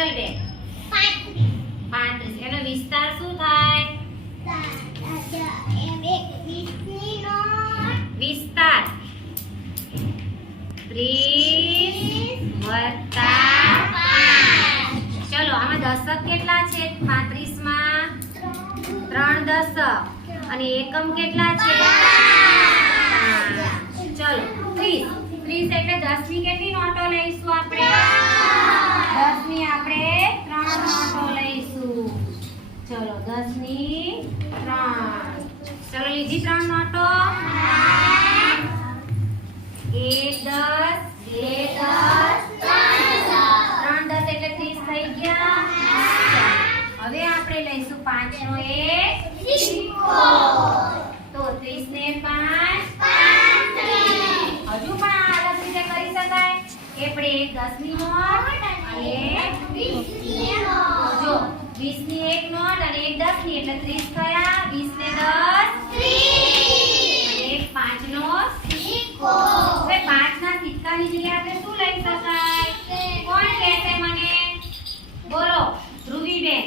કિંજલબેન 35 એનો વિસ્તાર શું થાય? વિસ્તાર 30 વત્તા 5. ચલો આમાં દશક કેટલા છે? 35 માં 3 દશક અને એકમ કેટલા છે? 5. ચલો 30 એટલે 10 ની કેટલી નોટો લઈશું આપણે? 10 ની આપણે 3 નોટો લઈશું. ચલો 10 ની 3. ચલો લીધી 3 નોટો. 1 10 2 10 3 10 એટલે 30 થઈ ગયા. હવે આપણે લઈશું 5 નો એક સિક્કો. તો 30 ને 5 હજુ પણ આ અલગ રીતે કરી શકાય. આપણે એક 10 ની નોટ અને 20 ની નોટ. જો 20 ની એક નોટ અને એક 10 ની એટલે 30 થયા. 20 ને 10 એક 5 નો સિક્કો. હવે 5 ના સિક્કાની જગ્યાએ આપણે શું લઈ શકાય? કોણ કહેશે મને? બોલો ધ્રુવીબેન.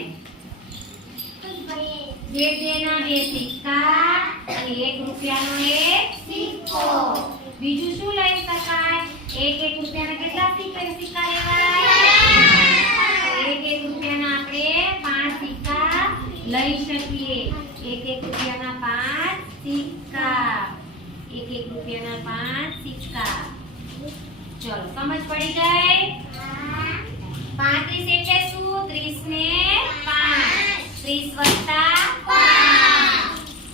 બે ના બે સિક્કા અને 1 રૂપિયાનો એક સિક્કો. બીજું શું લઈ શકાય? 1 રૂપિયાના કેટલા સિક્કા લેવાય? 1 રૂપિયાના આપણે 5 સિક્કા લઈ શકીએ. 1 રૂપિયાના 5 સિક્કા. 1 રૂપિયાના 5 સિક્કા. ચલો સમજ પડી ગઈ? 35 એટલે શું? 30 ને 5 30 વત્તા 5.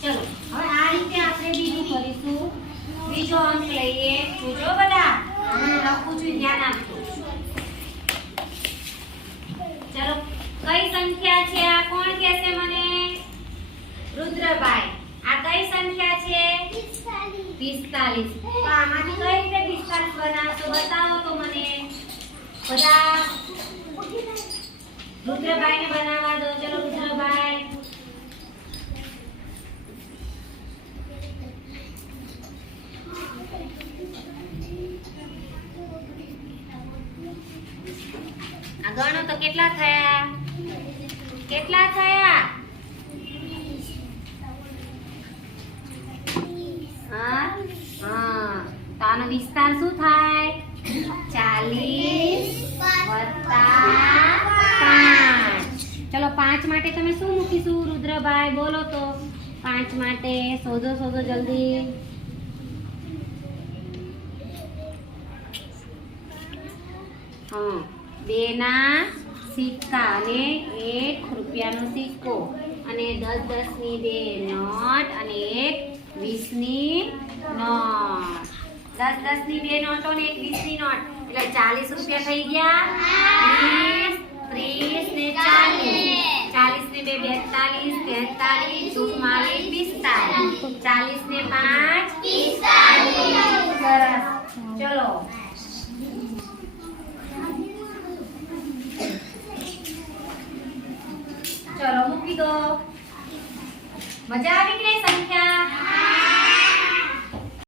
ચલો હવે આ રીતે આપણે બીજું કરીશું. બીજો અંક લઈએ. જોજો બધા હું લખું છું, ધ્યાન આપજો. ચલો કઈ સંખ્યા છે આ? કોણ કહેશે મને? રુદ્રભાઈ. આ કઈ સંખ્યા છે? 45. તો આમાંથી કઈ રીતે 45 બનાવશો? બતાવો તો મને. બધા રુદ્રભાઈને બનાવવા દો. ચલો રુદ્રભાઈ. આ ગણો તો કેટલા થયા? કેટલા થયા? હા હા. તો આનો વિસ્તાર શું થાય? 40 વત્તા 5. ચલો 5 માટે તમે શું મૂકીશું રુદ્રભાઈ? બોલો તો. 5 માટે શોધો જલ્દી. હા 2 ના સિક્કા અને 1 રૂપિયાનો સિક્કો અને 10 ની 2 નોટ અને 1 20 ની નોટ. 10 ની 2 નોટો ને 1 20 ની નોટ એટલે 40 રૂપિયા થઈ ગયા. 20 30 ને 40 40 ને 2 42 43 44 45 40 ને 5 45. સરસ. ચલો ચલો મૂકી દો. મજા આવી ગઈ?